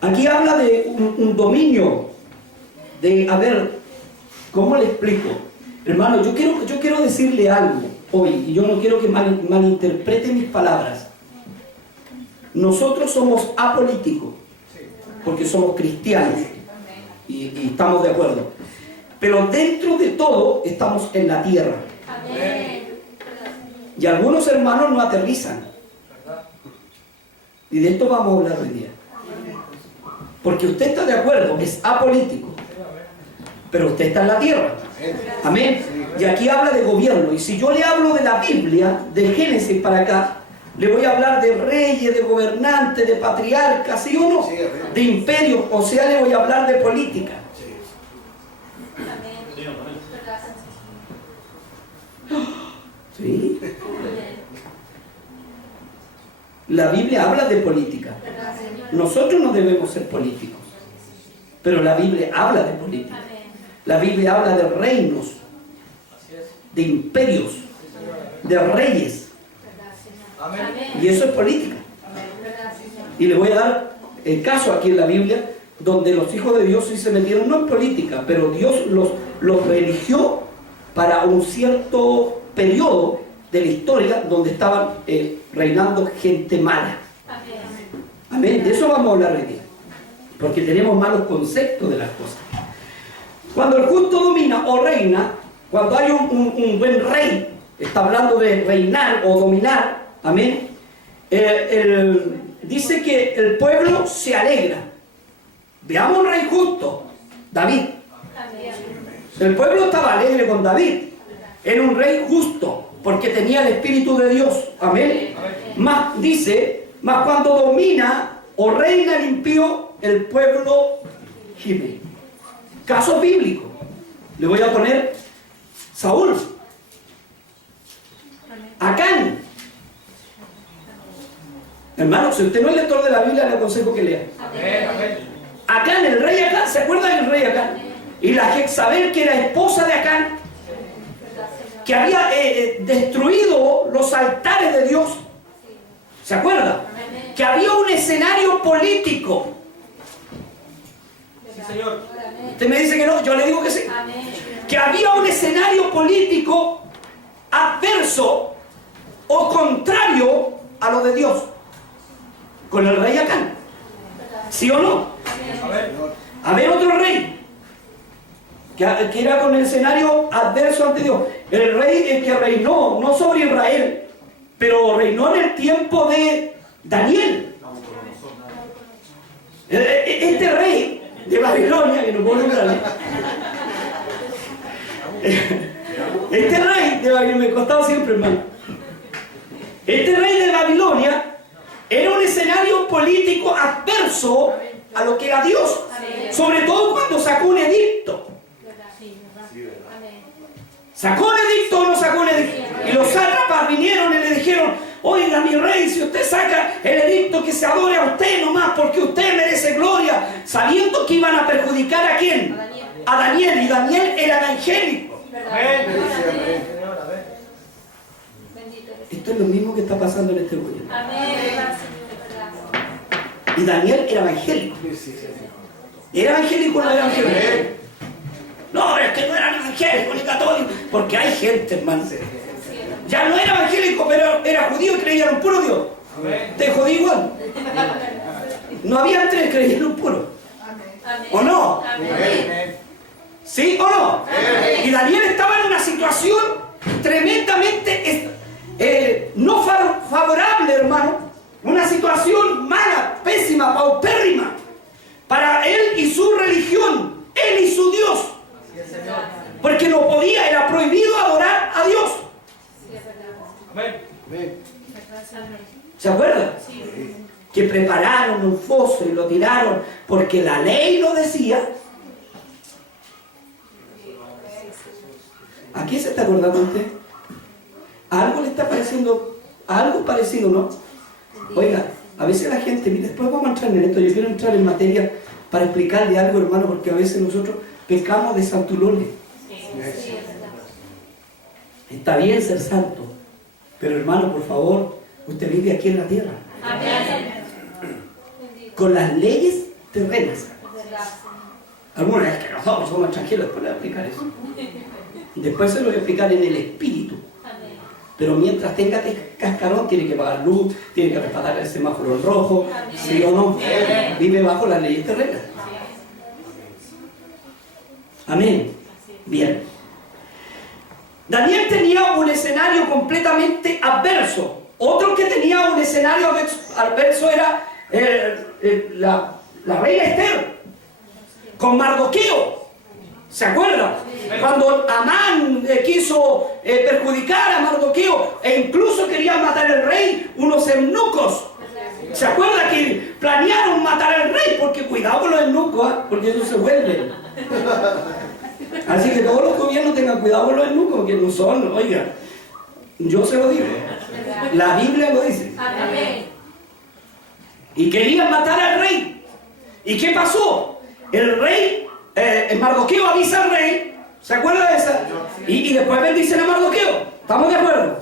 Aquí habla de un dominio, de, a ver, ¿cómo le explico? Hermano, yo quiero decirle algo hoy, y yo no quiero que malinterprete mis palabras. Nosotros somos apolíticos, porque somos cristianos, y estamos de acuerdo. Pero dentro de todo, estamos en la tierra. Y algunos hermanos no aterrizan. Y de esto vamos a hablar hoy día. Porque usted está de acuerdo, es apolítico, pero usted está en la tierra. Amén. Y aquí habla de gobierno. Y si yo le hablo de la Biblia, de Génesis para acá, le voy a hablar de reyes, de gobernantes, de patriarcas, ¿sí o no? De imperios, o sea, le voy a hablar de política. ¿Sí? La Biblia habla de política. Nosotros no debemos ser políticos, pero la Biblia habla de política. La Biblia habla de reinos, de imperios, de reyes. Y eso es política. Y le voy a dar el caso aquí en la Biblia donde los hijos de Dios sí se metieron, no en política, pero Dios los eligió para un cierto periodo de la historia donde estaban reinando gente mala. Amén. De eso vamos a hablar hoy día, porque tenemos malos conceptos de las cosas. Cuando el justo domina o reina, cuando hay un buen rey, está hablando de reinar o dominar, amén, dice que el pueblo se alegra. Veamos un rey justo, David. El pueblo estaba alegre con David. Era un rey justo, porque tenía el Espíritu de Dios. Amén. Más dice, más cuando domina o reina el impío, el pueblo gime. Caso bíblico. Le voy a poner Saúl, Acán. Hermano, si usted no es lector de la Biblia, le aconsejo que lea. Acán, el rey Acán, ¿se acuerda del rey Acán? Y la Jezabel, que era esposa de Acán, que había destruido los altares de Dios. ¿Se acuerda? Que había un escenario político. Sí, señor. Usted me dice que no, yo le digo que sí. Que había un escenario político adverso o contrario a lo de Dios con el rey Acán. ¿Sí o no? A ver otro rey que era con el escenario adverso ante Dios. El rey que reinó, no sobre Israel, pero reinó en el tiempo de Daniel. Este rey de Babilonia, que no puedo nombrarle. Este rey de Babilonia, me costaba siempre, hermano. Este rey de Babilonia era un escenario político adverso a lo que era Dios. Sobre todo cuando sacó un edicto. ¿Sacó un edicto o no sacó un edicto? Y los sátrapas vinieron y le dijeron: oiga, mi rey, si usted saca el edicto, que se adore a usted nomás, porque usted merece gloria, sabiendo que iban a perjudicar ¿a quién? A Daniel, y Daniel era evangélico. Esto es lo mismo que está pasando en este gobierno. Y Daniel era evangélico. ¿Era evangélico o no era evangélico? No, es que no eran evangélicos ni católicos, porque hay gente, hermano. Ya no era evangélico, pero era judío y creía en un puro Dios. Te jodí igual. No había tres, creían en un puro. ¿O no? ¿Sí o no? Y Daniel estaba en una situación tremendamente no favorable, hermano. Una situación mala, pésima, paupérrima para él y su religión, él y su Dios. Porque no podía, era prohibido adorar a Dios. ¿Se acuerdan? Que prepararon un foso y lo tiraron porque la ley lo decía. ¿A qué se está acordando usted? ¿A algo le está pareciendo, a algo parecido, no? Oiga, a veces la gente, mira, después vamos a entrar en esto, yo quiero entrar en materia para explicarle algo, hermano, porque a veces nosotros pecamos de santulones. Está bien ser santo, pero hermano, por favor, usted vive aquí en la tierra. Con las leyes terrenas. Algunas veces que nosotros somos extranjeros, después le voy a explicar eso. Después se lo voy a explicar en el espíritu. Pero mientras tenga cascarón, tiene que pagar luz, tiene que respetar el semáforo en rojo, ¿sí o no? Vive bajo las leyes terrenas. Amén. Bien. Daniel tenía un escenario completamente adverso. Otro que tenía un escenario adverso era la reina Esther, con Mardoqueo. ¿Se acuerdan? Cuando Amán quiso perjudicar a Mardoqueo e incluso querían matar al rey, unos eunucos. ¿Se acuerdan que planearon matar al rey? Porque cuidado con los eunucos, porque ellos se vuelven. Así que todos los gobiernos tengan cuidado con los eunucos, porque no son, oiga, yo se lo digo. La Biblia lo dice. Y querían matar al rey. ¿Y qué pasó? El rey, Mardoqueo avisa al rey. ¿Se acuerda de esa? Y después bendicen a Mardoqueo. ¿Estamos de acuerdo?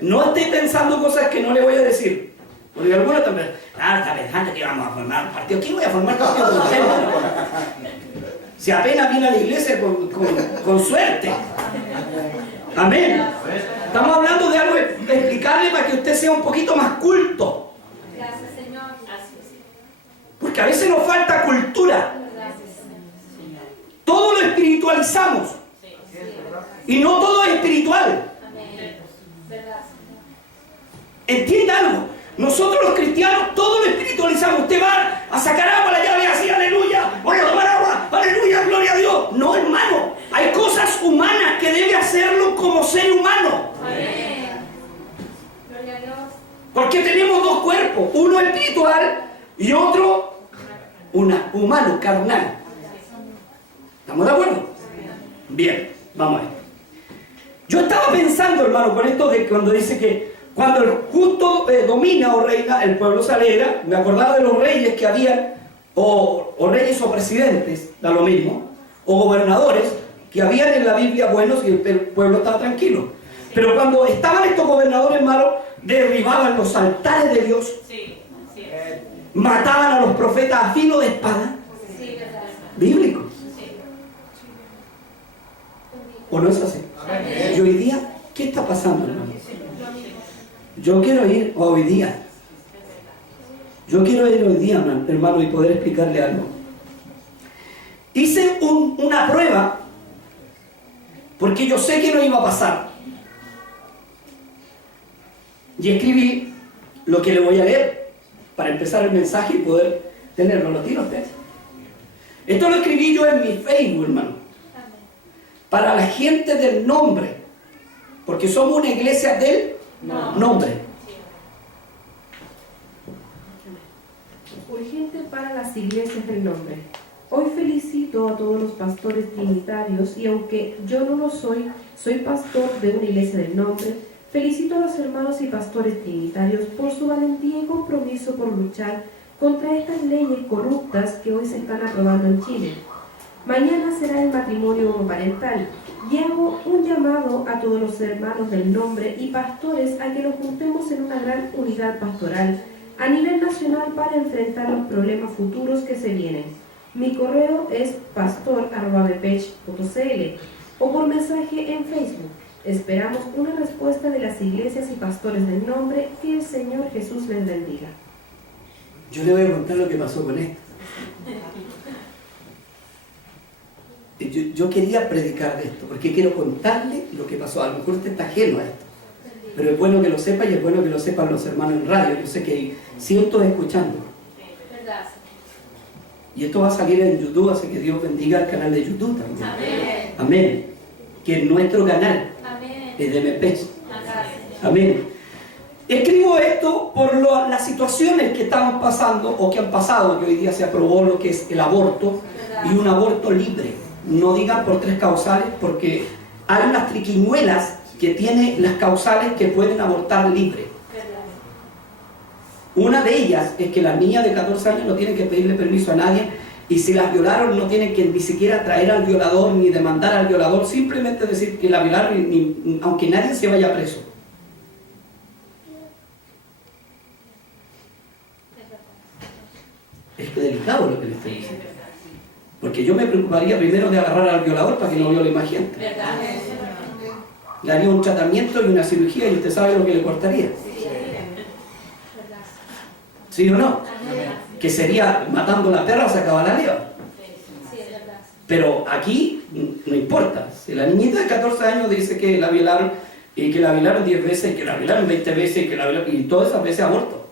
No esté pensando cosas que no le voy a decir. Porque algunos también, está pensando que vamos a formar un partido. ¿Quién voy a formar partido con usted? Si apenas viene a la iglesia con suerte. Amén. Estamos hablando de algo de explicarle para que usted sea un poquito más culto. Gracias, Señor. Porque a veces nos falta cultura. Todo lo espiritualizamos. Y no todo es espiritual. Entienda algo. Nosotros los cristianos todo lo espiritualizamos. Usted va a sacar agua a la llave así, aleluya. Voy a tomar agua, aleluya, gloria a Dios. No, hermano. Hay cosas humanas que debe hacerlo como ser humano. Gloria a Dios. Porque tenemos dos cuerpos. Uno espiritual y otro humano, carnal. ¿Estamos de acuerdo? Bien, vamos a ver. Yo estaba pensando, hermano, con esto de cuando dice que cuando el justo domina o reina, el pueblo se alegra. Me acordaba de los reyes que habían, o reyes o presidentes, da lo mismo, o gobernadores que habían en la Biblia buenos y el pueblo estaba tranquilo. Pero cuando estaban estos gobernadores malos, derribaban los altares de Dios, mataban a los profetas a filo de espada. Bíblico. ¿O no es así? Y hoy día, ¿qué está pasando, hermano? Yo quiero ir hoy día. Yo quiero ir hoy día, hermano, y poder explicarle algo. Hice una prueba porque yo sé que no iba a pasar. Y escribí lo que le voy a leer para empezar el mensaje y poder tenerlo. ¿Lo tiene usted? Esto lo escribí yo en mi Facebook, hermano. Para la gente del nombre. Porque somos una iglesia del nombre. Urgente para las iglesias del nombre. Hoy felicito a todos los pastores trinitarios y aunque yo no lo soy, soy pastor de una iglesia del nombre, felicito a los hermanos y pastores trinitarios por su valentía y compromiso por luchar contra estas leyes corruptas que hoy se están aprobando en Chile. Mañana será el matrimonio homoparental y hago un llamado a todos los hermanos del nombre y pastores a que nos juntemos en una gran unidad pastoral a nivel nacional para enfrentar los problemas futuros que se vienen. Mi correo es pastor@bpech.cl o por mensaje en Facebook. Esperamos una respuesta de las iglesias y pastores del nombre. Que el Señor Jesús les bendiga. Yo le voy a contar lo que pasó con esto. Yo quería predicar de esto, porque quiero contarle lo que pasó. A lo mejor usted está ajeno a esto, pero es bueno que lo sepa y es bueno que lo sepan los hermanos en radio. Yo sé que hay cientos escuchando. Y esto va a salir en YouTube, así que Dios bendiga el canal de YouTube también. Amén. Amén. Que es nuestro canal. Amén. Es de MPech. Amén. Escribo esto por las situaciones que estamos pasando o que han pasado, que hoy día se aprobó lo que es el aborto y un aborto libre. No digan por 3 causales, porque hay unas triquiñuelas que tienen las causales que pueden abortar libre. Una de ellas es que las niñas de 14 años no tienen que pedirle permiso a nadie, y si las violaron no tienen que ni siquiera traer al violador ni demandar al violador, simplemente decir que la violaron, aunque nadie se vaya preso. Es Qué delicado lo que le estoy diciendo. Porque yo me preocuparía primero de agarrar al violador para que no viole más gente. Le haría un tratamiento y una cirugía y usted sabe lo que le cortaría. ¿Sí o no? Que sería matando la perra se acaba la leva. Pero aquí no importa. Si la niñita de 14 años dice que la violaron y que la violaron 10 veces, y que la violaron 20 veces y que la violaron, y todas esas veces aborto.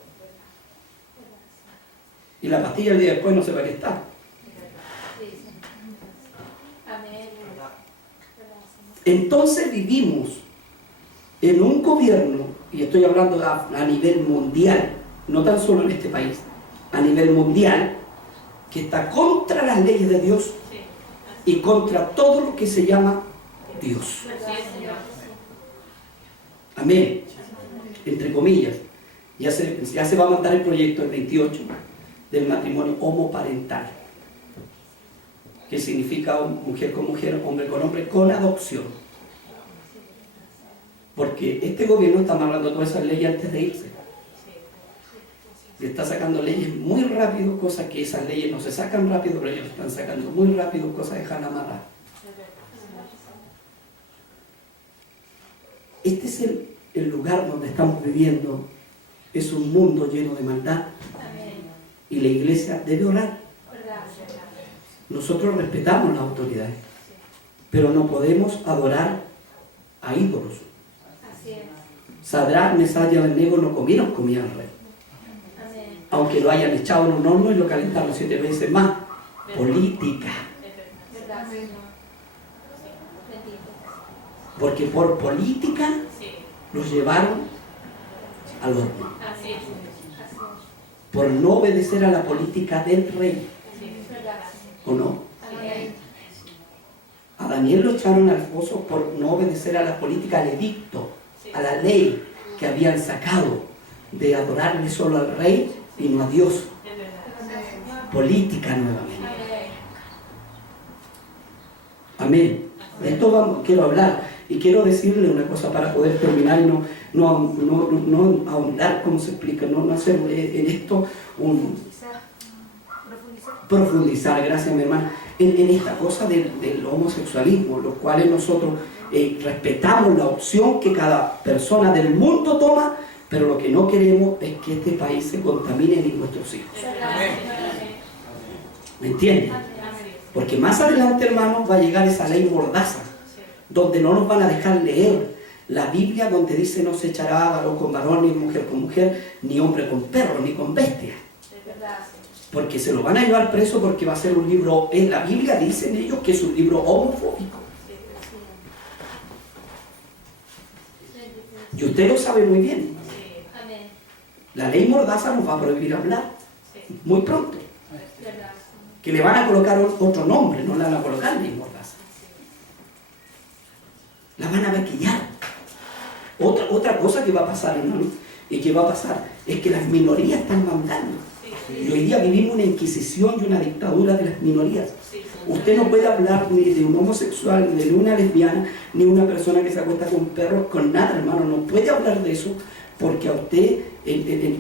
Y la pastilla el día después no sé para qué está. Entonces vivimos en un gobierno, y estoy hablando a nivel mundial, no tan solo en este país, a nivel mundial, que está contra las leyes de Dios y contra todo lo que se llama Dios. Amén. Entre comillas. Ya se va a mandar el proyecto el 28 del matrimonio homoparental, que significa mujer con mujer, hombre con hombre, con adopción. Porque este gobierno está amarrando todas esas leyes antes de irse. Le está sacando leyes muy rápido, cosas que esas leyes no se sacan rápido, pero ellos están sacando muy rápido, cosas dejan amarrar. Este es el lugar donde estamos viviendo. Es un mundo lleno de maldad. Y la iglesia debe orar. Nosotros respetamos las autoridades, pero no podemos adorar a ídolos. Sadrach, Mesach y Abednego no comieron comida al rey, aunque lo hayan echado en un horno y lo calentaron 7 veces más. Política. Porque por política los llevaron al horno. Por no obedecer a la política del rey. ¿O no? A Daniel lo echaron al foso por no obedecer a la política, al edicto, a la ley que habían sacado de adorarle solo al rey y no a Dios. Política nuevamente. Amén. De esto quiero hablar y quiero decirle una cosa para poder terminar y no ahondar, como se explica, no hacer en esto profundizar, gracias mi hermana, en esta cosa del homosexualismo, los cuales nosotros respetamos la opción que cada persona del mundo toma, pero lo que no queremos es que este país se contamine ni nuestros hijos. ¿Me entienden? Porque más adelante, hermanos, va a llegar esa ley mordaza, donde no nos van a dejar leer la Biblia, donde dice no se echará varón con varón, ni mujer con mujer, ni hombre con perro, ni con bestia. Porque se lo van a llevar preso porque va a ser un libro, en la Biblia dicen ellos que es un libro homofóbico. Y usted lo sabe muy bien. La ley mordaza nos va a prohibir hablar muy pronto. Que le van a colocar otro nombre, no le van a colocar ley mordaza. La van a maquillar. Otra cosa que va a pasar, hermano, y que va a pasar, es que las minorías están mandando. Y hoy día vivimos una inquisición y una dictadura de las minorías. Usted no puede hablar ni de un homosexual, ni de una lesbiana, ni una persona que se acuesta con perros, con nada, hermano. No puede hablar de eso porque a usted,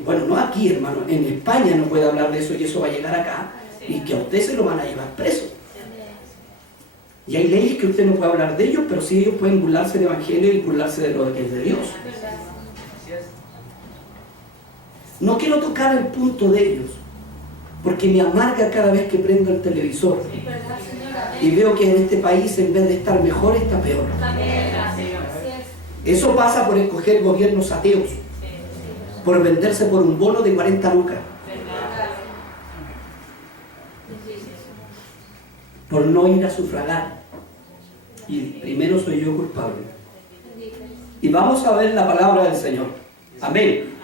bueno, no aquí, hermano, en España no puede hablar de eso y eso va a llegar acá y que a usted se lo van a llevar preso. Y hay leyes que usted no puede hablar de ellos, pero sí ellos pueden burlarse del Evangelio y burlarse de lo que es de Dios. No quiero tocar el punto de ellos, porque me amarga cada vez que prendo el televisor y veo que en este país, en vez de estar mejor, está peor. Eso pasa por escoger gobiernos ateos, por venderse por un bono de 40 lucas, por no ir a sufragar. Y primero soy yo culpable. Y vamos a ver la palabra del Señor. Amén.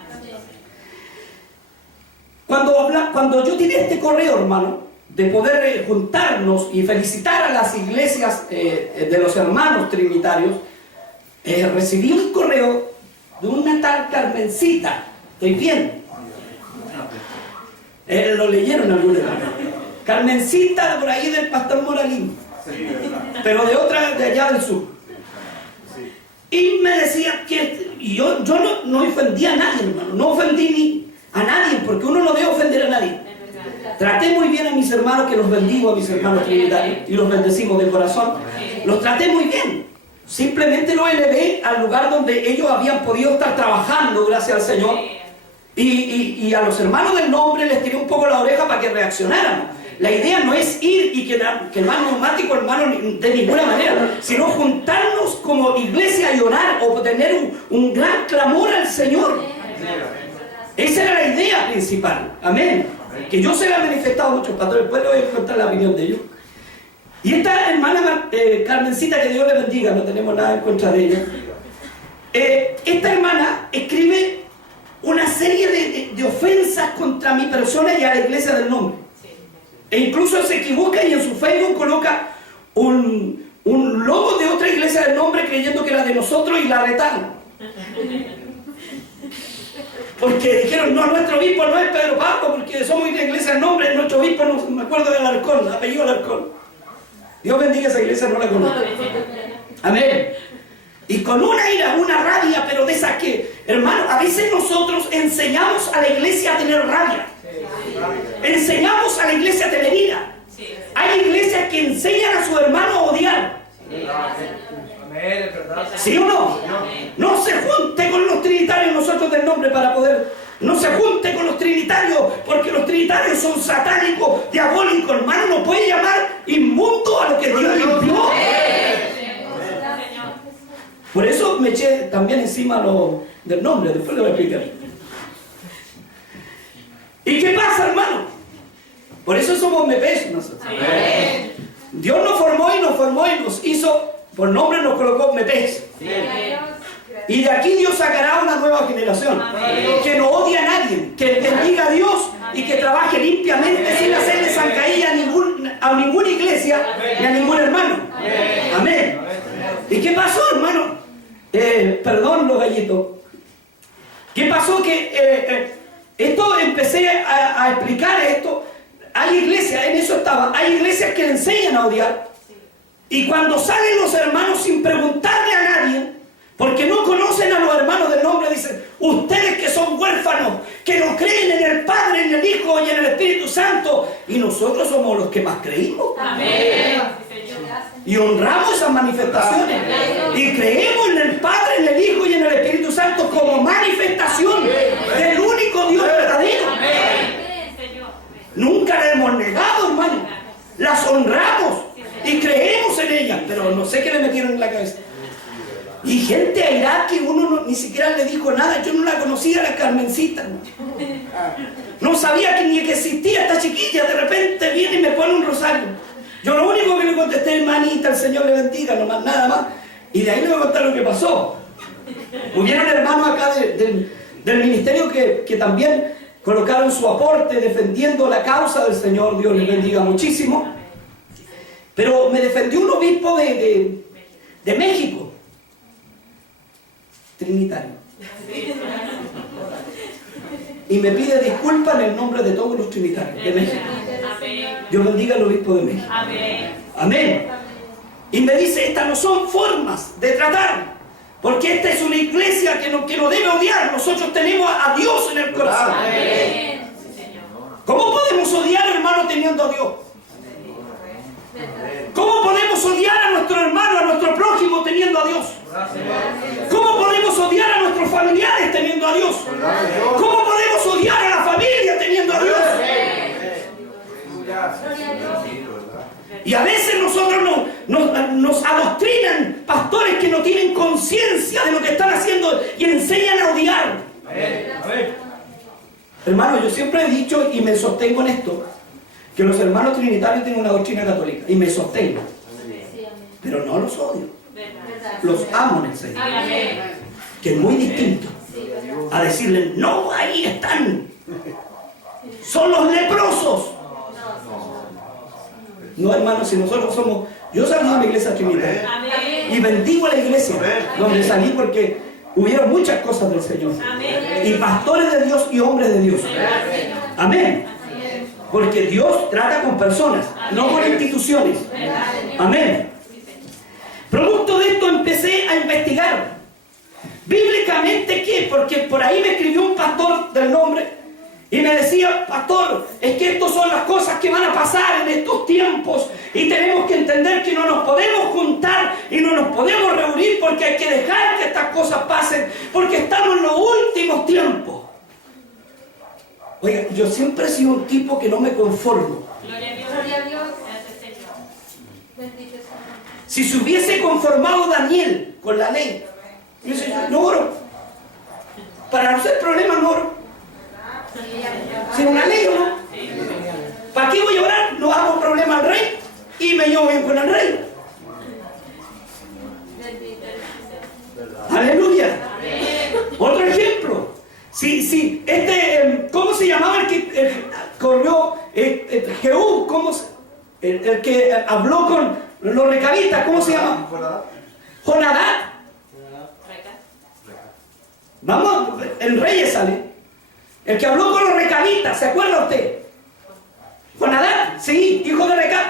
Cuando yo tiré este correo, hermano, de poder juntarnos y felicitar a las iglesias de los hermanos trinitarios, recibí un correo de una tal Carmencita. ¿Estoy bien? Lo leyeron algunos. Carmencita, por ahí del pastor Moralín, pero de otra de allá del sur. Y me decía que yo no ofendía a nadie, hermano, no ofendí ni a nadie, porque uno no debe ofender a nadie. Traté muy bien a mis hermanos, que los bendigo a mis hermanos trinitarios y los bendecimos de corazón. Los traté muy bien. Simplemente los elevé al lugar donde ellos habían podido estar trabajando, gracias al Señor. Y a los hermanos del nombre les tiré un poco la oreja para que reaccionaran. La idea no es ir y que hermano neumático, hermano, de ninguna manera, sino juntarnos como iglesia y orar o tener un gran clamor al Señor. Esa era la idea principal. Amén. Que yo se la he manifestado a muchos pastores. Después les voy a contar la opinión de ellos. Y esta hermana Carmencita, que Dios le bendiga, no tenemos nada en contra de ella. Esta hermana escribe una serie de ofensas contra mi persona y a la iglesia del nombre. E incluso se equivoca y en su Facebook coloca un logo de otra iglesia del nombre creyendo que era de nosotros y la retaron. Porque dijeron, no, nuestro obispo no es Pedro Pablo, porque somos una iglesia del nombre, nuestro obispo no me acuerdo del Alarcón, apellido Alarcón. Dios bendiga esa iglesia, no la conozco. Amén. Y con una ira, una rabia, pero de esas que, hermano, a veces nosotros enseñamos a la iglesia a tener rabia. Enseñamos a la iglesia a tener ira. Hay iglesias que enseñan a su hermano a odiar. ¿Sí o no? No se junte con los trinitarios nosotros del nombre para poder. No se junte con los trinitarios, porque los trinitarios son satánicos, diabólicos, hermano. No puede llamar inmundo a lo que Dios limpió. Por eso me eché también encima del nombre, después le voy a explicar. ¿Y qué pasa, hermano? Por eso somos mepes nosotros. Dios nos formó y nos hizo, por nombre nos colocó mepes. Y de aquí Dios sacará una nueva generación. Que no odie a nadie, que bendiga a Dios y que trabaje limpiamente sin hacerle zancadilla a ninguna iglesia ni a ningún hermano. Amén. ¿Y qué pasó, hermano? Perdón los gallitos. ¿Qué pasó? Que esto empecé a explicar esto. Hay iglesias, en eso estaba, hay iglesias que le enseñan a odiar. Y cuando salen los hermanos sin preguntarle a nadie, porque no conocen a los hermanos del nombre, dicen, ustedes que son huérfanos, que no creen en el Padre, en el Hijo y en el Espíritu Santo, y nosotros somos los que más creímos. Amén. Y honramos esas manifestaciones. Y creemos en el Padre, en el Hijo y en el Espíritu Santo como manifestación del único Dios verdadero. Nunca la hemos negado, hermano. Las honramos y creemos en ellas, pero no sé qué le metieron en la cabeza. Y gente a Irak que uno ni siquiera le dijo nada. Yo no la conocía, la Carmencita. No sabía que ni que existía esta chiquilla. De repente viene y me pone un rosario. Yo lo único que le contesté es, manita, el Señor le bendiga, no más nada más. Y de ahí le voy a contar lo que pasó. Hubieron hermanos acá del ministerio que también colocaron su aporte defendiendo la causa del Señor. Dios les bendiga muchísimo. Pero me defendió un obispo de México. Trinitario. Y me pide disculpas en el nombre de todos los trinitarios de México. Dios bendiga al obispo de México. Amén. Y me dice, estas no son formas de tratar, porque esta es una iglesia que no debe odiar. Nosotros tenemos a Dios en el corazón. ¿Cómo podemos odiar, hermano, teniendo a Dios? ¿Cómo podemos odiar a nuestro hermano, a nuestro prójimo teniendo a Dios? ¿Cómo podemos odiar a nuestros familiares teniendo a Dios? ¿Cómo podemos odiar a la familia teniendo a Dios? Y a veces nosotros nos adoctrinan pastores que no tienen conciencia de lo que están haciendo y enseñan a odiar. Hermano, yo siempre he dicho y me sostengo en esto, que los hermanos trinitarios tienen una doctrina católica y me sostengo, pero no los odio, los amo en el Señor, que es muy distinto a decirle, no, ahí están, son los leprosos. No, hermano, si nosotros somos, yo salí de la iglesia trinitaria y bendigo a la iglesia donde salí, porque hubieron muchas cosas del Señor y pastores de Dios y hombres de Dios. Amén. Porque Dios trata con personas, no con instituciones. Amén. Producto de esto empecé a investigar. Bíblicamente, ¿qué? Porque por ahí me escribió un pastor del nombre Y me decía, pastor, es que estas son las cosas que van a pasar en estos tiempos y tenemos que entender que no nos podemos juntar y no nos podemos reunir porque hay que dejar que estas cosas pasen porque estamos en los últimos tiempos. Oiga, yo siempre he sido un tipo que no me conformo. Gloria a Dios. Gloria a Dios. Gracias, Señor. Bendito sea. Si se hubiese conformado Daniel con la ley, yo decía, no oro. Para no ser problema, no oro. Si una ley o no. ¿Para qué voy a orar? No hago problema al rey y me llevo bien con el rey. Aleluya. Otro ejemplo. Si ¿cómo se llamaba el que corrió Jehú? El que habló con los recabitas? ¿Cómo se llama? Jonadab. Vamos, en Reyes sale. El que habló con los recabitas, ¿se acuerda usted? Jonadab, sí, hijo de Recab.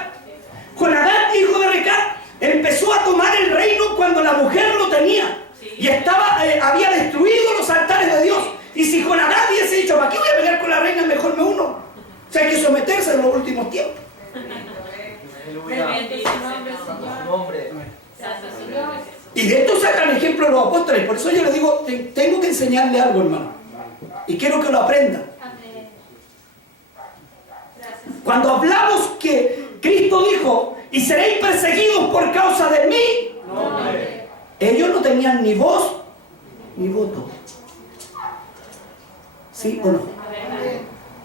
Jonadab, hijo de Recab, empezó a tomar el reino cuando la mujer lo tenía. Y había destruido los altares de Dios. Y si Jonadab hubiese dicho, ¿para qué voy a pelear con la reina? Mejor me uno. O sea, hay que someterse en los últimos tiempos. Y de esto sacan ejemplo los apóstoles. Por eso yo les digo, tengo que enseñarle algo, hermano. Y quiero que lo aprendan. Cuando hablamos que Cristo dijo, y seréis perseguidos por causa de mí, ellos no tenían ni voz ni voto. ¿Sí o no?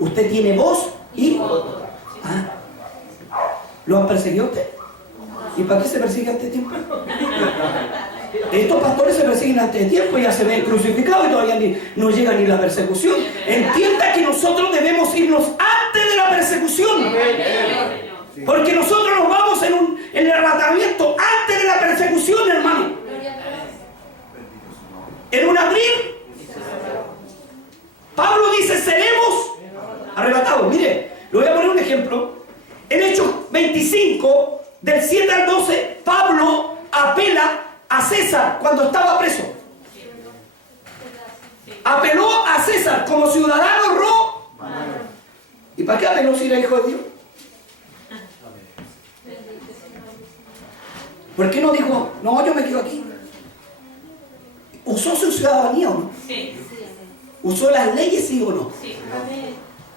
Usted tiene voz y voto. ¿Lo han perseguido usted? ¿Y para qué se persigue este tiempo? Estos pastores se persiguen antes de tiempo, ya se ven crucificados y todavía no llega ni la persecución. Entienda que nosotros debemos irnos antes de la persecución. Porque nosotros nos vamos en el arrebatamiento antes de la persecución, hermano. En un abrir, Pablo dice, seremos arrebatados. Mire, le voy a poner un ejemplo. En Hechos 25, del 7 al 12, Pablo apela a César cuando estaba preso. Apeló a César como ciudadano romano. ¿Y para qué apeló si era hijo de Dios? ¿Por qué no dijo, no, yo me quedo aquí? ¿Usó su ciudadanía o no? Sí. ¿Usó las leyes, sí o no? Sí.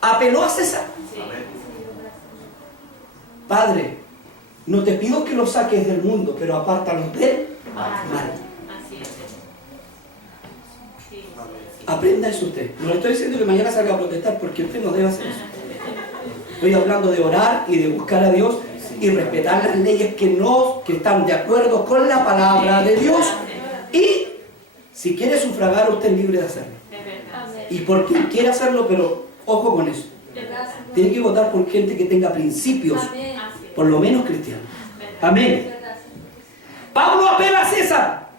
¿Apeló a César? Sí. Padre, no te pido que los saques del mundo, pero apártalos del mal. Así es. Sí. Aprenda eso usted. No le estoy diciendo que mañana salga a protestar porque usted no debe hacer eso. Estoy hablando de orar y de buscar a Dios y respetar las leyes que están de acuerdo con la palabra de Dios. Y si quiere sufragar, usted es libre de hacerlo. Y por quien quiera hacerlo, pero ojo con eso. Tiene que votar por gente que tenga principios, por lo menos cristianos. Amén. Pablo apela a César.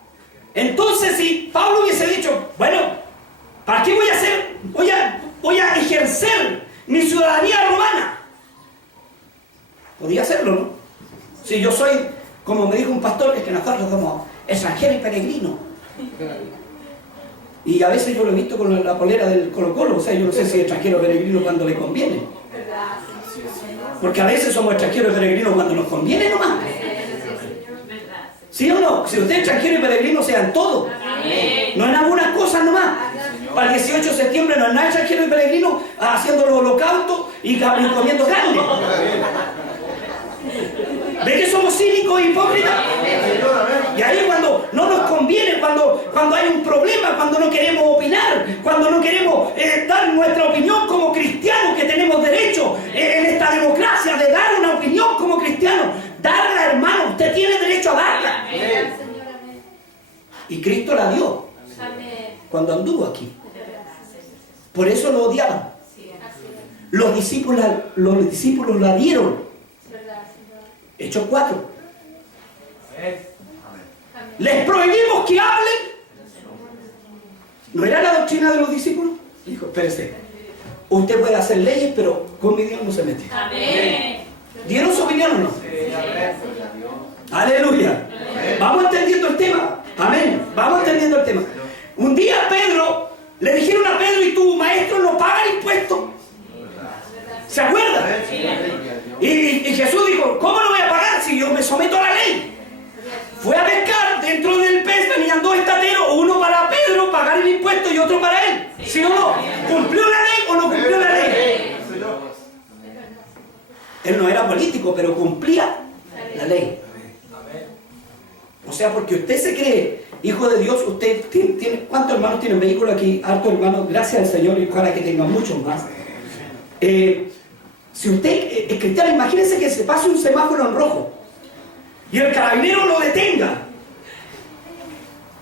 Entonces, si Pablo hubiese dicho, bueno, ¿para qué voy a hacer? Voy a ejercer mi ciudadanía romana. Podía hacerlo, ¿no? Si yo soy, como me dijo un pastor, es que nosotros somos extranjeros y peregrinos. Y a veces yo lo he visto con la polera del Colo-Colo. O sea, yo no sé si es extranjero o peregrino cuando le conviene. Porque a veces somos extranjeros y peregrinos cuando nos conviene nomás. ¿Sí o no? Si usted es extranjero y peregrino, sean todos. No en algunas cosas nomás. Para el 18 de septiembre no es nada extranjero y peregrino haciendo los holocaustos y comiendo carne. ¿Ve que somos cínicos e hipócritas? Y ahí cuando no nos conviene, cuando hay un problema, cuando no queremos opinar, cuando no queremos dar nuestra opinión como cristianos, que tenemos derecho en esta democracia de dar una opinión como cristianos, darla, hermano, usted tiene derecho a darla. Y Cristo la dio cuando anduvo aquí. Por eso lo odiaban. Los discípulos la dieron. Hechos 4. Les prohibimos que hablen. ¿No era la doctrina de los discípulos? Dijo, espérese, usted puede hacer leyes, pero con mi Dios no se mete. Amén. ¿Dieron su opinión o no? Aleluya. Vamos entendiendo el tema. Amén. Vamos entendiendo el tema. Un día Pedro, le dijeron a Pedro, ¿y tu maestro no paga impuestos? ¿Se acuerdan? Y Jesús dijo, ¿cómo no voy a pagar si yo me someto a la ley? Fue a pescar, dentro del pez venían dos estateros, uno para Pedro, pagar el impuesto, y otro para él. ¿Sí o no? ¿Cumplió la ley o no cumplió la ley? Él no era político, pero cumplía la ley. O sea, porque usted se cree hijo de Dios, usted tiene, ¿cuántos hermanos tienen vehículo aquí? Hartos hermanos, gracias al Señor, y ojalá que tengan muchos más. Si usted es cristiano, imagínense que se pase un semáforo en rojo y el carabinero lo detenga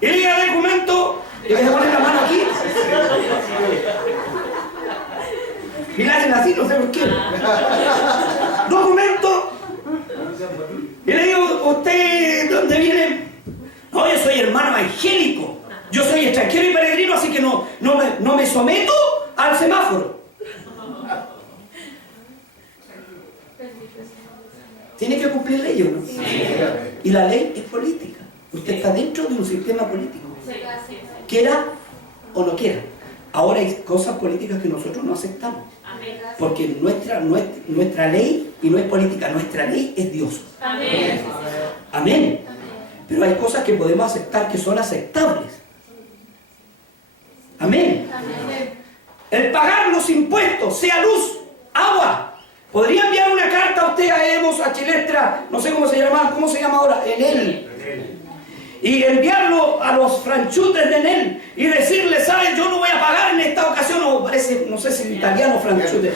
y le diga documento, y le pone la mano aquí y le hacen así, no sé por qué, documento, y le digo, ¿usted dónde viene? No, yo soy hermano evangélico, yo soy extranjero y peregrino, así que no me someto al semáforo. Tiene que cumplir leyes, ¿no? Sí. Y la ley es política. Usted está dentro de un sistema político. Quiera o no quiera. Ahora hay cosas políticas que nosotros no aceptamos. Porque nuestra ley, y no es política, nuestra ley es Dios. Amén. Amén. Pero hay cosas que podemos aceptar que son aceptables. Amén. El pagar los impuestos, sea luz, agua. ¿Podría enviar una carta a usted, a Emos, a Chilestra, no sé cómo se llama ahora, Enel? Y enviarlo a los franchutes de Enel y decirle, ¿sabes? Yo no voy a pagar en esta ocasión, o parece, no sé si en italiano franchute,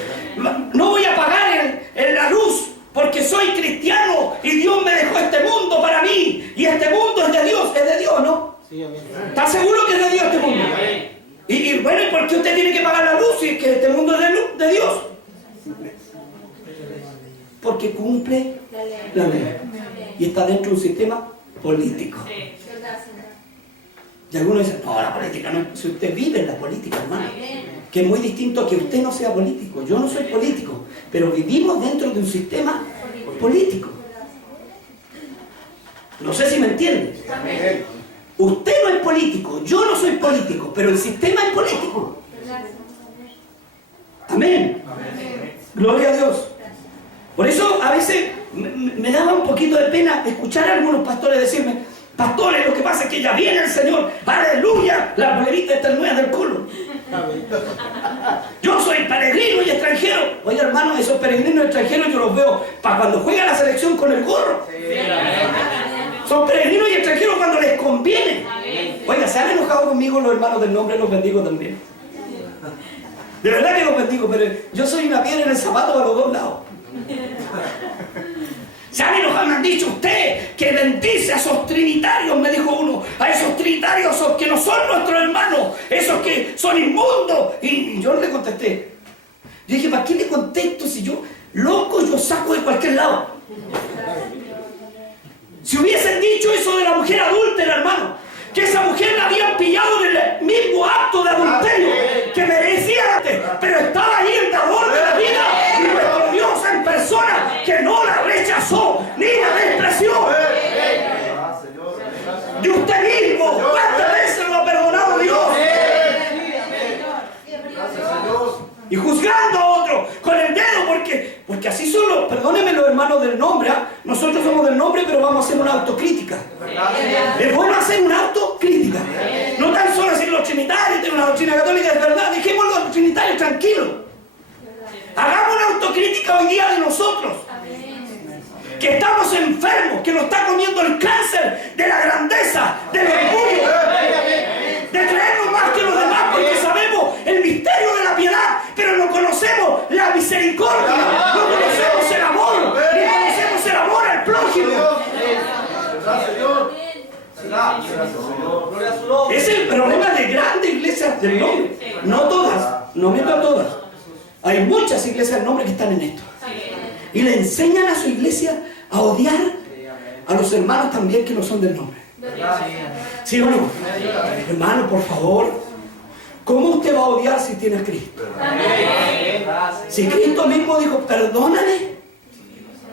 no voy a pagar la luz porque soy cristiano y Dios me dejó este mundo para mí y este mundo es de Dios, ¿no? ¿Está seguro que es de Dios este mundo? Y bueno, ¿y por qué usted tiene que pagar la luz si es que este mundo es de Dios? Porque cumple la ley y está dentro de un sistema político. Y algunos dicen, no, la política no. Si usted vive en la política, hermano, que es muy distinto a que usted no sea político. Yo no soy político, pero vivimos dentro de un sistema político. No sé si me entiende. Usted no es político, yo no soy político, pero el sistema es político. Amén. Gloria a Dios. Por eso a veces me daba un poquito de pena escuchar a algunos pastores decirme, pastores, lo que pasa es que ya viene el Señor, aleluya, la bolerita está nueva del culo. Yo soy peregrino y extranjero. Oye, hermano, esos peregrinos extranjeros yo los veo para cuando juega la selección con el gorro. Son peregrinos y extranjeros cuando les conviene. Oiga, se han enojado conmigo los hermanos del nombre, los bendigo también. De verdad que los bendigo, pero yo soy una piedra en el zapato a los dos lados. Se han enojado, me han dicho usted que bendice a esos trinitarios, me dijo uno, a esos trinitarios, esos que no son nuestros hermanos, esos que son inmundos. Y yo no le contesté. Yo dije, ¿para qué le contesto si yo, loco, yo saco de cualquier lado? Si hubiesen dicho eso de la mujer adúltera, hermano, que esa mujer la habían pillado en el mismo acto de adulterio que merecía antes, pero estaba ahí el dador de la vida y nuestro Dios en persona que no la rechazó ni la despreció. Y usted mismo, ¿cuántas veces lo ha perdonado Dios? Y juzgando a otro con el dedo, porque así son los, perdónenme los hermanos del nombre, ¿eh? Nosotros somos del nombre, pero vamos a hacer una autocrítica. Es bueno hacer una autocrítica. No tan solo decir los trinitarios tienen una doctrina católica, es verdad, dejemos los trinitarios tranquilos. Hagamos una autocrítica hoy día de nosotros. Que estamos enfermos, que nos está comiendo el cáncer de la grandeza, del orgullo, de creernos más que los demás, porque sabemos el misterio de la piedad, pero no conocemos la misericordia, no conocemos el amor, ni conocemos el amor al prójimo. Es el problema de grandes iglesias del nombre. No todas, no meto a todas. Hay muchas iglesias del nombre que están en esto. Y le enseñan a su iglesia a odiar a los hermanos también que no son del nombre. ¿Sí o no? Hermano, por favor, ¿cómo usted va a odiar si tiene a Cristo? Si Cristo mismo dijo, perdóname,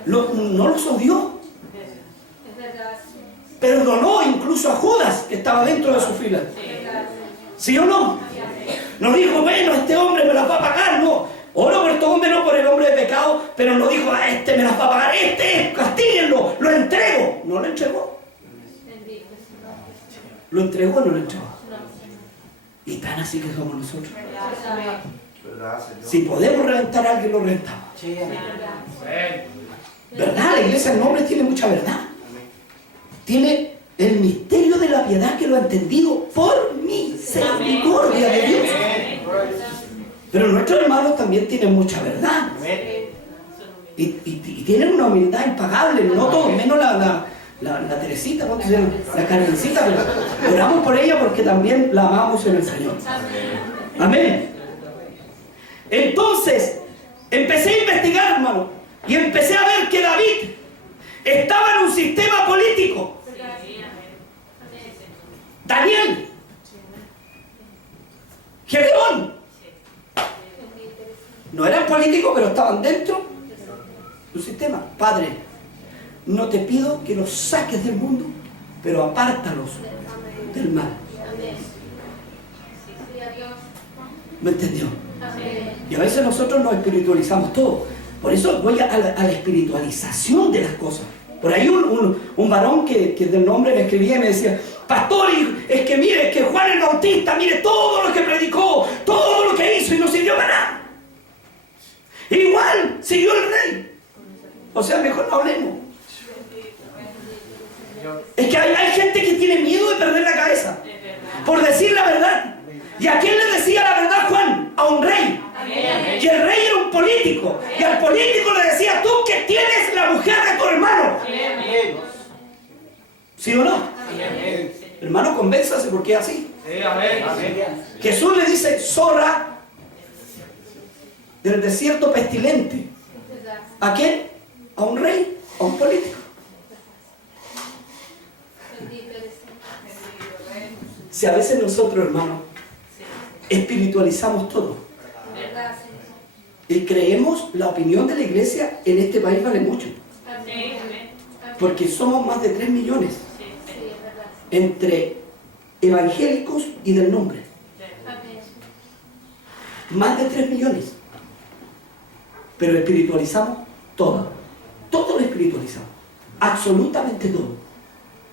no los odió. Perdonó incluso a Judas, que estaba dentro de su fila. ¿Sí o no? No dijo, bueno, este hombre me la va a pagar, no. Oro por todo menos por el hombre de pecado, pero no dijo, a este me las va a pagar, castíguenlo, lo entrego. No lo entregó. ¿Lo entregó o no lo entregó? Y tan así que somos nosotros. Si podemos reventar a alguien, lo reventamos. ¿Verdad? La iglesia del nombre tiene mucha verdad. Tiene el misterio de la piedad que lo ha entendido por misericordia de Dios. Pero nuestros hermanos también tienen mucha verdad. Y tienen una humildad impagable. No todos, menos la Teresita, ¿no? La Carmencita. Pero oramos por ella porque también la amamos en el Señor. Amén. Entonces, empecé a investigar, hermano. Y empecé a ver que David estaba en un sistema político. Daniel, Gedeón, no eran políticos, pero estaban dentro de un sistema. Padre, no te pido que los saques del mundo, pero apártalos del mal. ¿Me entendió? Y a veces nosotros nos espiritualizamos todo. Por eso voy a la espiritualización de las cosas. Por ahí un varón que del nombre me escribía y me decía, pastor, es que mire, que Juan el Bautista, mire todo lo que predicó, todo lo que hizo y no sirvió para nada. Igual siguió el rey. O sea, mejor no hablemos. Es que hay gente que tiene miedo de perder la cabeza por decir la verdad. ¿Y a quién le decía la verdad Juan? A un rey. Y el rey era un político. Y al político le decía, tú que tienes la mujer de tu hermano. ¿Sí o no? Hermano, convénzase porque es así. Jesús le dice, zorra del desierto pestilente. ¿A quién? A un rey, a un político. Si a veces nosotros, hermano, espiritualizamos todo y creemos la opinión de la iglesia en este país vale mucho, porque somos más de 3 millones entre evangélicos y del nombre, más de 3 millones, pero espiritualizamos todo lo espiritualizamos, absolutamente todo.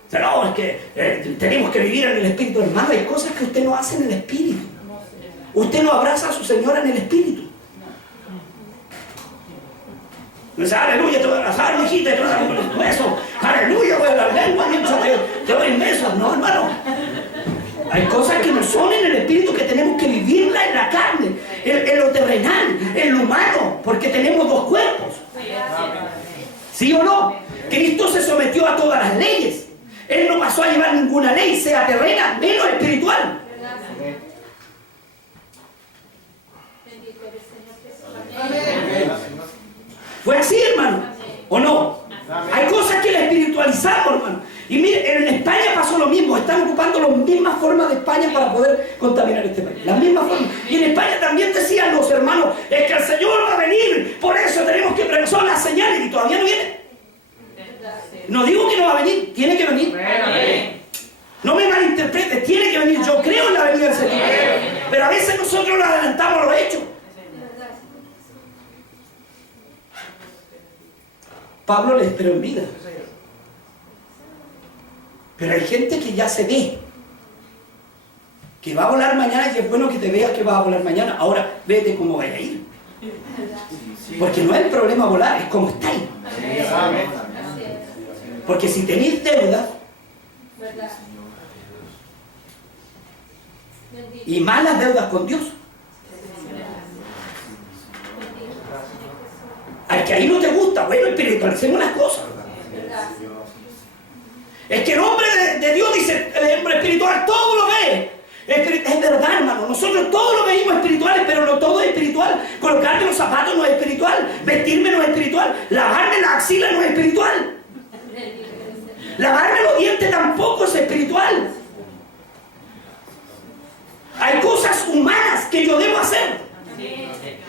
O sea, no, es que tenemos que vivir en el espíritu, hermano. Hay cosas que usted no hace en el espíritu. Usted no abraza a su señora en el espíritu. Dice, aleluya, te voy a abrazar, hijita, te voy a dar un beso. Aleluya, voy a hablar lengua mientras te doy besos. No, hermano. Hay cosas que no son en el espíritu, que tenemos que vivirla en la carne, en lo terrenal, en lo humano, porque tenemos dos cuerpos. ¿Sí o no? Cristo se sometió a todas las leyes. Él no pasó a llevar ninguna ley, sea terrena, menos espiritual. Fue así, hermano, ¿o no? Hay cosas que la espiritualizamos, hermano. Y mire, en España pasó lo mismo. Están ocupando las mismas formas de España para poder contaminar este país. Las mismas formas. Y en España también decían los hermanos, es que el Señor va a venir, por eso tenemos que pregonar las señales, y todavía no viene. No digo que no va a venir, tiene que venir. No me malinterprete, tiene que venir. Yo creo en la venida del Señor. Pero a veces nosotros lo adelantamos los hechos. Pablo le esperó en vida. Pero hay gente que ya se ve que va a volar mañana, y es bueno que te veas que va a volar mañana. Ahora, vete cómo vaya a ir. Porque no es el problema volar, es cómo estáis. Porque si tenéis deudas y malas deudas con Dios, al que ahí no te gusta, bueno, espiritualicemos las cosas. Es que el hombre de Dios dice, el hombre espiritual todo lo ve. Es verdad, hermano, nosotros todos lo veíamos espirituales, pero no todo es espiritual. Colocarme los zapatos no es espiritual, vestirme no es espiritual, lavarme la axila no es espiritual. Lavarme los dientes tampoco es espiritual. Hay cosas humanas que yo debo hacer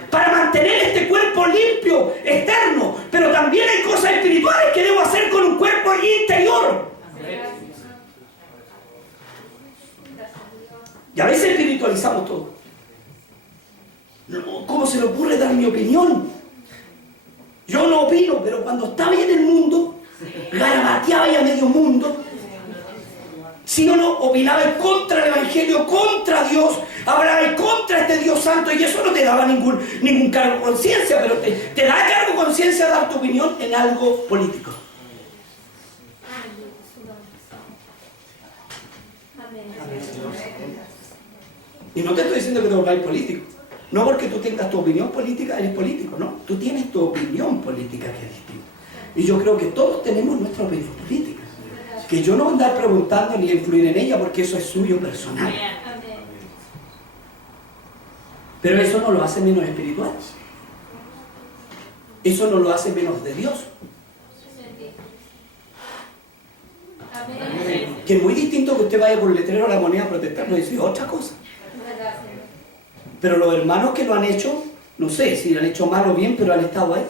para mantener este cuerpo limpio, externo, pero también hay cosas espirituales que debo hacer con un cuerpo interior. Y a veces espiritualizamos todo. ¿Cómo se le ocurre dar mi opinión? Yo no opino, pero cuando estaba ahí en el mundo, garabateaba ahí a medio mundo. ¿Sí o no? Opinaba en contra del Evangelio, contra Dios, hablaba en contra de este Dios santo, y eso no te daba ningún cargo de conciencia, pero te da cargo de conciencia dar tu opinión en algo político. Y no te estoy diciendo que te volváis político. No porque tú tengas tu opinión política, eres político, no. Tú tienes tu opinión política que es distinta. Y yo creo que todos tenemos nuestra opinión política. Que yo no voy a andar preguntando ni influir en ella porque eso es suyo personal. Pero eso no lo hace menos espiritual. Eso no lo hace menos de Dios. Que es muy distinto que usted vaya por el letrero a la moneda a protestar, no dice otra cosa. Pero los hermanos que lo han hecho, no sé si lo han hecho mal o bien, pero han estado ahí.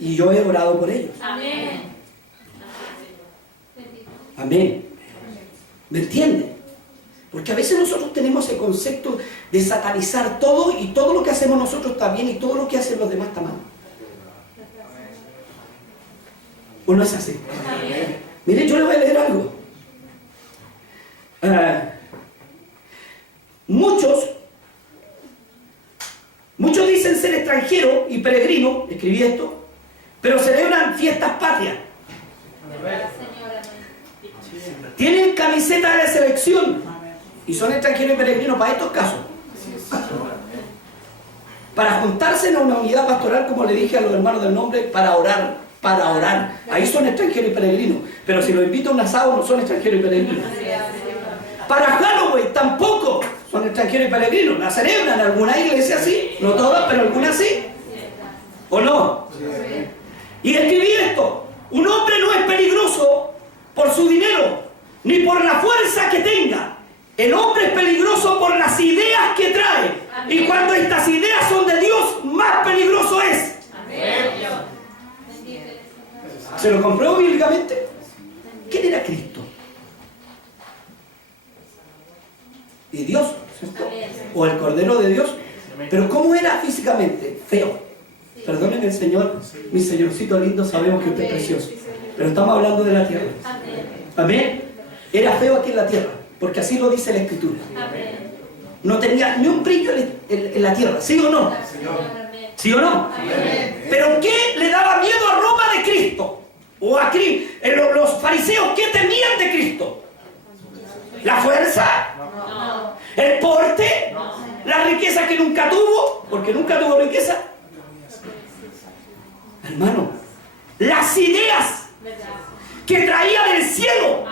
Y yo he orado por ellos. Amén. ¿Me entiende? Porque a veces nosotros tenemos el concepto de satanizar todo, y todo lo que hacemos nosotros está bien y todo lo que hacen los demás está mal. ¿O no es así? Mire, yo le voy a leer algo. Muchos dicen ser extranjeros y peregrinos, escribí esto, pero celebran fiestas patrias. Tienen camiseta de la selección y son extranjeros y peregrinos para estos casos. Para juntarse en una unidad pastoral, como le dije a los hermanos del nombre, para orar. Ahí son extranjeros y peregrinos. Pero si los invito a un asado, no son extranjeros y peregrinos. Para Halloween tampoco son extranjeros y peregrinos. La celebran en alguna iglesia sí, no todas, pero algunas sí. ¿O no? Y escribí esto: un hombre no es peligroso por su dinero, ni por la fuerza que tenga. El hombre es peligroso por las ideas que trae. Y cuando estas ideas son de Dios, más peligroso es. ¿Se lo compruebo bíblicamente? ¿Quién era Cristo? ¿Y Dios? ¿Cierto? ¿O el Cordero de Dios? Pero ¿cómo era físicamente? Feo. Perdónenme, Señor, mi señorcito lindo, sabemos que usted es precioso. Pero estamos hablando de la tierra. Amén. Era feo aquí en la tierra, porque así lo dice la Escritura. No tenía ni un brillo en la tierra, ¿sí o no? ¿Sí o no? Pero ¿qué le daba miedo a Roma de Cristo? O a los fariseos, ¿qué temían de Cristo? ¿La fuerza? ¿El porte? ¿La riqueza que nunca tuvo? Porque nunca tuvo riqueza. Hermano, las ideas que traía del cielo.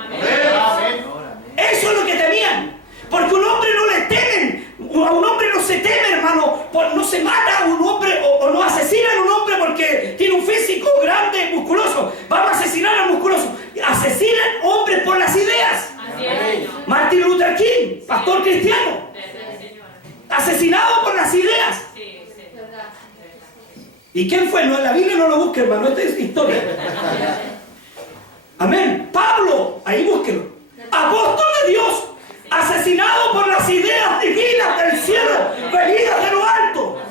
Eso es lo que temían. Porque un hombre no le temen. A un hombre no se teme, hermano. No se mata a un hombre o no asesinan a un hombre porque tiene un físico grande, musculoso. Vamos a asesinar al musculoso. Asesinan hombres por las ideas. Martin Luther King, pastor cristiano, asesinado por las ideas. ¿Y quién fue? No, en la Biblia no lo busque, hermano, esta es historia. Amén. Pablo, ahí búsquelo. Apóstol de Dios, asesinado por las ideas divinas del cielo, venidas de lo alto.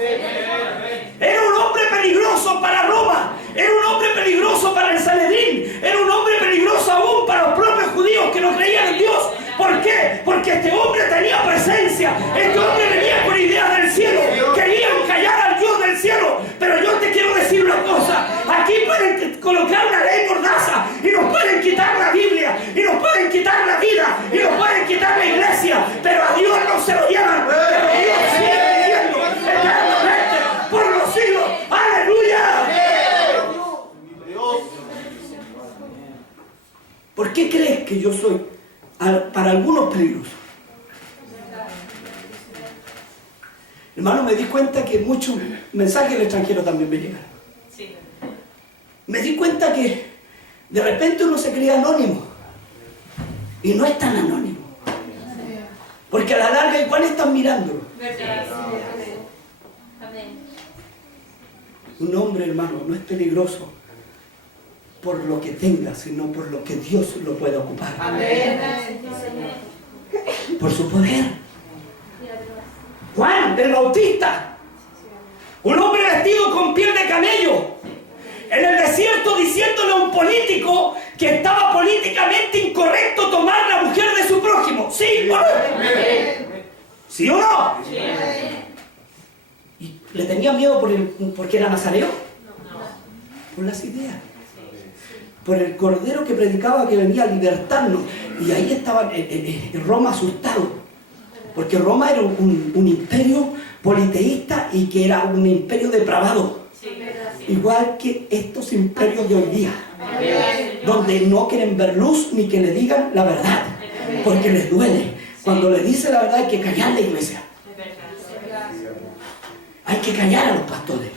Era un hombre peligroso para Roma, era un hombre peligroso para el Sanedrín, era un hombre peligroso aún para los propios judíos que no creían en Dios. ¿Por qué? Porque este hombre tenía presencia, este hombre venía con ideas del cielo, querían callar al Dios del cielo. Pero yo te quiero decir una cosa: aquí pueden colocar una ley mordaza y nos pueden quitar la Biblia, y nos pueden quitar la vida, y nos pueden quitar la iglesia, pero a Dios no se lo llevan. Pero Dios sigue viviendo eternamente por los siglos. ¡Aleluya! ¿Por qué crees que yo soy para algunos peligrosos? Hermano, me di cuenta que muchos mensajes del extranjero también me llegaron. Me di cuenta que de repente uno se crea anónimo y no es tan anónimo, porque a la larga igual están mirándolo. Un hombre, hermano, no es peligroso por lo que tenga, sino por lo que Dios lo puede ocupar. Por su poder. ¿Cuál Juan el Bautista, un hombre vestido con piel de camello, en el desierto diciéndole a un político que estaba políticamente incorrecto tomar la mujer de su prójimo. ¿Sí o no? ¿Sí o no? ¿Y le tenía miedo porque era nazareo? Por las ideas. Por el cordero que predicaba que venía a libertarnos. Y ahí estaba Roma asustado. Porque Roma era un imperio politeísta y que era un imperio depravado. Igual que estos imperios de hoy día, donde no quieren ver luz ni que le digan la verdad, porque les duele. Cuando le dice la verdad hay que callar la iglesia. Hay que callar a los pastores.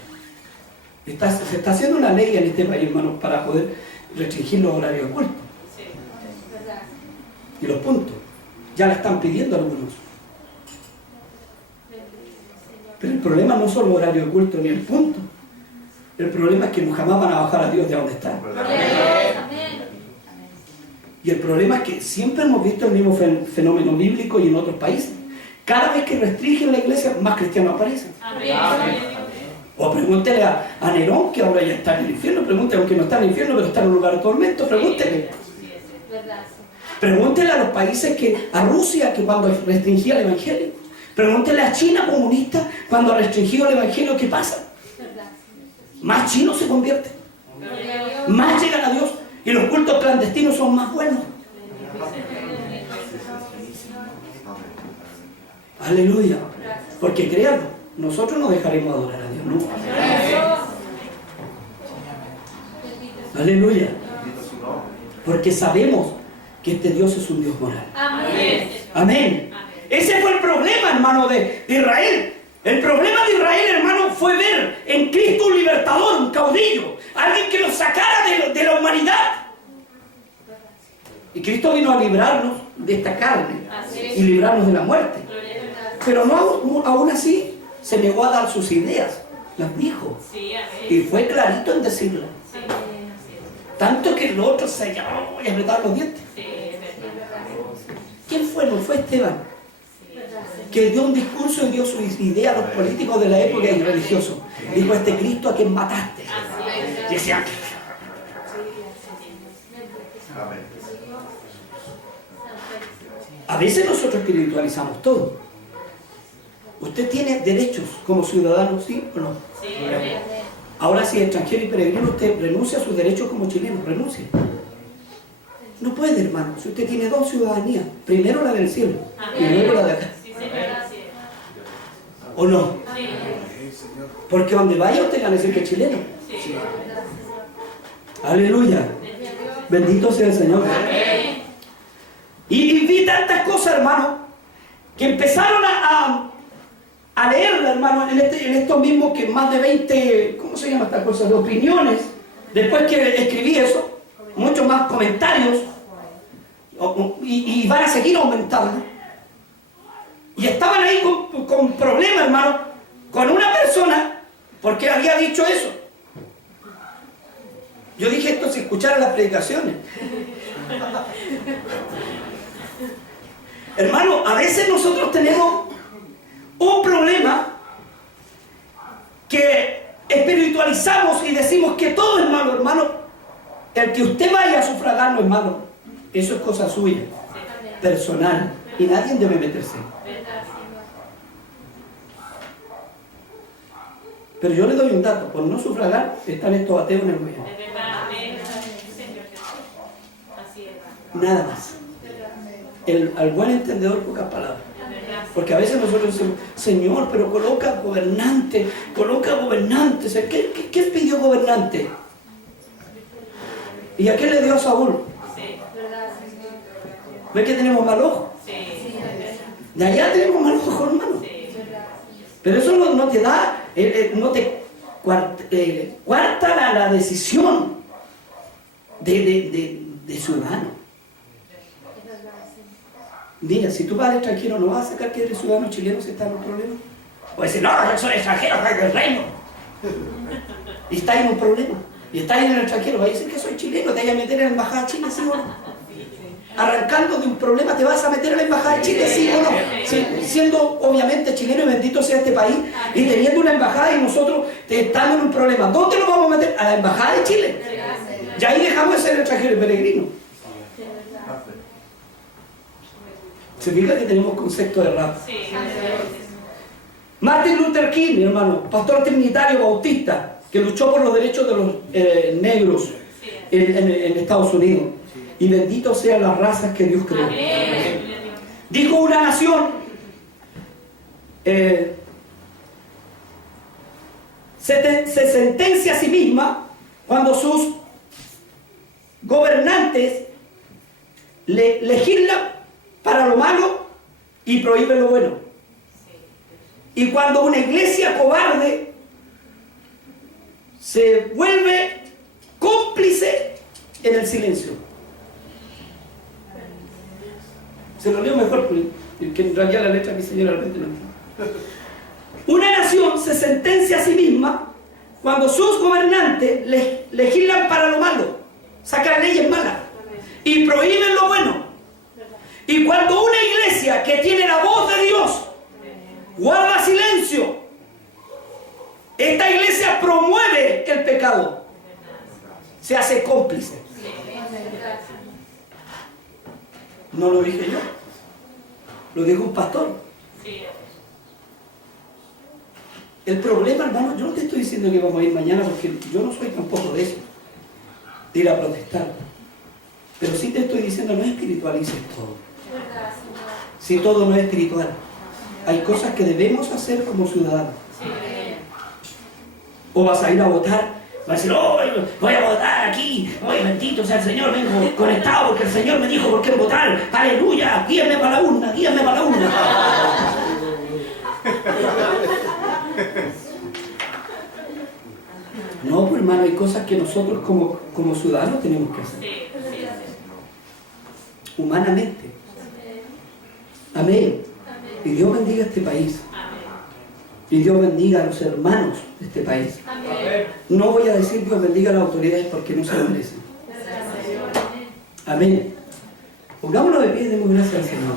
Se está haciendo una ley en este país, hermanos, para poder restringir los horarios de culto. Y los puntos. Ya la están pidiendo algunos. Pero el problema no son los horarios de culto ni el punto. El problema es que jamás van a bajar a Dios de donde está. Y el problema es que siempre hemos visto el mismo fenómeno bíblico y en otros países. Cada vez que restringen la iglesia, más cristianos aparecen. O pregúntele a Nerón, que ahora ya está en el infierno. Pregúntele, aunque no está en el infierno, pero está en un lugar de tormento. Pregúntele. Pregúntele a los países a Rusia, que cuando restringía el evangelio. Pregúntele a China comunista, cuando ha restringido el evangelio, ¿qué pasa? Más chinos se convierten, más llegan a Dios y los cultos clandestinos son más buenos. Aleluya. Porque créanlo, nosotros no dejaremos adorar a Dios nunca. Aleluya. Porque sabemos que este Dios es un Dios moral. Amén. Ese fue el problema, hermano, de Israel. El problema de Israel, hermano, fue ver en Cristo un libertador, un caudillo, alguien que los sacara de la humanidad. Y Cristo vino a librarnos de esta carne y librarnos de la muerte. Pero no, aún así se negó a dar sus ideas, las dijo. Y fue clarito en decirlas. Tanto que los otros se llamaron y apretaron los dientes. ¿Quién fue? No fue Esteban, que dio un discurso y dio su idea a los políticos de la época y religiosos. Dijo: este Cristo a quien mataste. Y decía: a veces nosotros espiritualizamos todo. Usted tiene derechos como ciudadano, ¿sí o no? Ahora, si es extranjero y peregrino, usted renuncia a sus derechos como chileno, renuncia. No puede, hermano. Si usted tiene dos ciudadanías, primero la del cielo y luego la de acá. ¿O no? Porque donde vaya usted va a decir que es chileno. Aleluya. Bendito sea el Señor. Y vi tantas cosas, hermano, que empezaron a leerla, hermano, en estos mismos que más de 20, ¿cómo se llama esta cosa? De opiniones. Después que escribí eso, muchos más comentarios, y van a seguir aumentando. Y estaban ahí con problemas, hermano, con una persona, porque había dicho eso. Yo dije esto si escucharan las predicaciones. Hermano, a veces nosotros tenemos un problema que espiritualizamos y decimos que todo es malo, hermano. El que usted vaya a sufragar no es malo. Eso es cosa suya, personal, y nadie debe meterse. Pero yo le doy un dato: por no sufragar están estos ateos en el gobierno. Nada más. Al buen entendedor, pocas palabras. Porque a veces nosotros decimos: Señor, pero coloca gobernante. ¿Qué pidió gobernante? ¿Y a qué le dio a Saúl? ¿Ves que tenemos mal ojo? De allá tenemos mal ojo, hermano. Pero eso no te da, no te cuarta la decisión de ciudadano. Mira, si tú vas al extranjero, ¿no vas a sacar que eres ciudadano chileno si está en un problema? O decir: no, yo soy extranjero, soy del reino. Y está en un problema. Y está en el extranjero, va a decir que soy chileno, te vas a meter en la embajada china, ¿sí o no? arrancando de un problema, ¿te vas a meter a la embajada de Chile? ¿Sí o no? Sí, siendo obviamente chileno y bendito sea este país, y teniendo una embajada y nosotros estamos en un problema, ¿dónde nos vamos a meter? A la embajada de Chile. Y ahí dejamos de ser extranjeros y peregrinos. Se fija que tenemos conceptos errados. Martin Luther King, mi hermano, pastor trinitario bautista, que luchó por los derechos de los negros en Estados Unidos. Y bendito sean las razas que Dios creó. Dijo una nación, se sentencia a sí misma cuando sus gobernantes legislan para lo malo y prohíben lo bueno. Y cuando una iglesia cobarde se vuelve cómplice en el silencio. Se lo leo mejor, porque en realidad la letra mi señora realmente no entiende. Una nación se sentencia a sí misma cuando sus gobernantes legislan para lo malo, sacan leyes malas y prohíben lo bueno. Y cuando una iglesia que tiene la voz de Dios guarda silencio, esta iglesia promueve el pecado, se hace cómplice. No lo dije yo, lo dijo un pastor. El problema, hermano, yo no te estoy diciendo que vamos a ir mañana, porque yo no soy tampoco de eso, de ir a protestar. Pero sí te estoy diciendo, no espiritualices todo. Si todo no es espiritual, hay cosas que debemos hacer como ciudadanos. O vas a ir a votar, vas a decir, oh, voy a votar aquí, oh, bendito sea el Señor, vengo conectado porque el Señor me dijo por qué votar, aleluya, guíame para la urna, guíame para la urna. No, pues hermano, hay cosas que nosotros como ciudadanos tenemos que hacer. Humanamente. Amén. Y Dios bendiga este país. Y Dios bendiga a los hermanos de este país. No voy a decir Dios bendiga a las autoridades porque no se lo merecen. Amén. Pongámonos de pie y demos gracias al Señor.